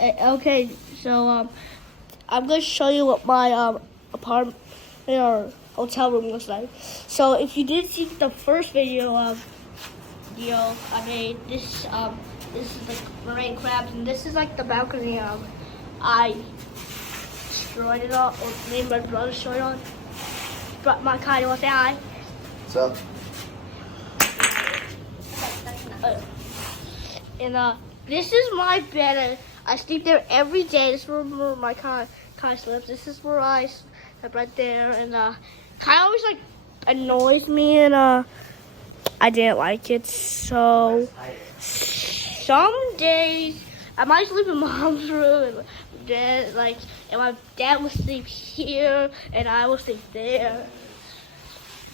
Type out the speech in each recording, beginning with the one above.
Okay, so I'm gonna show you what my apartment or hotel room looks like. So if you did see the first video I made, this is like marine crabs, and this is like the balcony I destroyed it all, or me and my brother destroyed it all. But my kind of eye. What's up? And this is my bed. I sleep there every day. This is where my Kai sleeps. This is where I sleep right there. And Kai always like annoys me, and I didn't like it. So some days I might sleep in mom's room, and my dad will sleep here, and I will sleep there.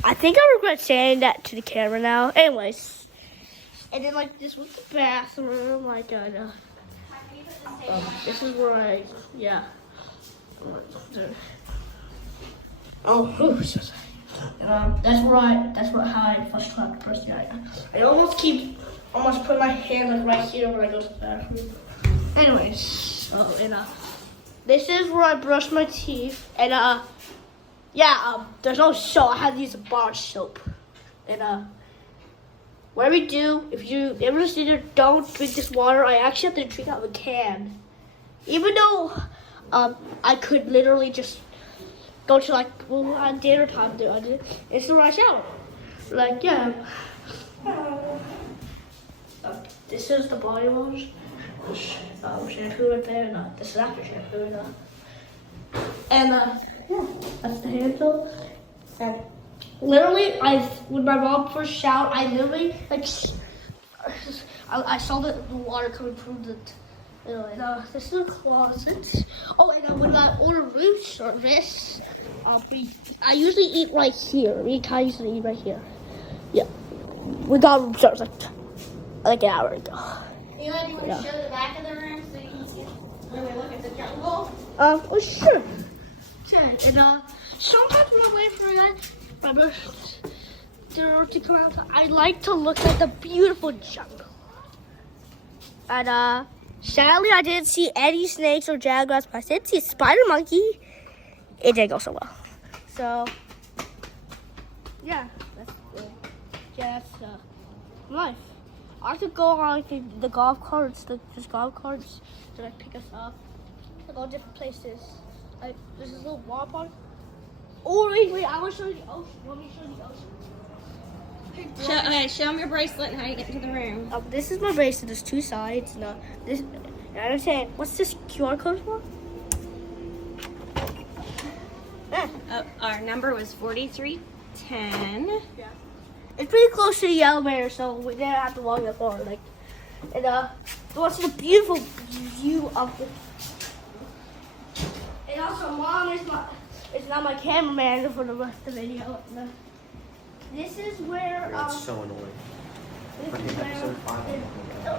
I think I regret saying that to the camera now. Anyways, and then like this was the bathroom. This is where that's how I first slept personally. I almost put my hand like right here when I go to the bathroom. Anyways, so this is where I brush my teeth, and there's no soap. I had to use a bar soap, and what we do, if you ever see there, don't drink this water. I actually have to drink out of a can, even though I could literally just go to on dinner time. It's where I shower. This is the body wash. Shampoo right there, and this is after shampoo, and that's the handle. And literally, when my mom first showered, I literally I saw the water coming from the. This is the closet. Oh, and when I order room service, I usually eat right here. I usually eat right here. Yeah, we got room service like an hour ago. Eli, do you want to show the back of the room so you can see where we look at the jungle? Oh, sure. Okay, and sometimes when I wait for my brother to come out, I like to look at the beautiful jungle. And sadly, I didn't see any snakes or jaguars, but I did see a spider monkey. It didn't go so well. So, yeah, that's life. I could go on the golf carts, golf carts that pick us up to go different places. There's this little water park. Oh, wait, I want to show you the ocean. You want me to show you the ocean? Show them your bracelet and how you get into the room. This is my bracelet. There's two sides. I understand. What's this QR code for? Our number was 4310. Yeah. It's pretty close to the elevator, so we didn't have to walk that far. And what's the beautiful view of it. And also, Mom is not my cameraman for the rest of the video. This is where. That's so annoying. This is where.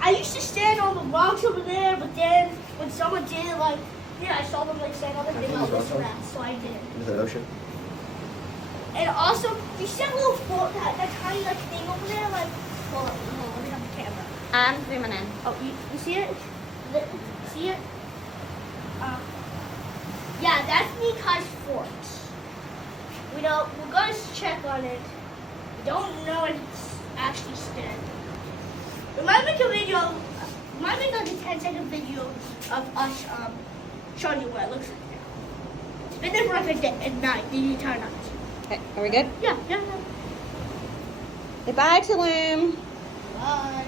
I used to stand on the rocks over there, but then when someone did it, I saw them stand on the thing on this raft, so I did it. Is the ocean? And also, you see that little that tiny thing over there? Hold on, let me have the camera. I'm zooming in. Oh, you see it? See it? Yeah, that's Nikai's fort. We're gonna check on it. We don't know if it's actually standing. We might make a video. We might make a 10-second video of us showing you what it looks like now. It's been there for at night, the entire night. Okay, are we good? Yeah. Goodbye, Tulum. Bye.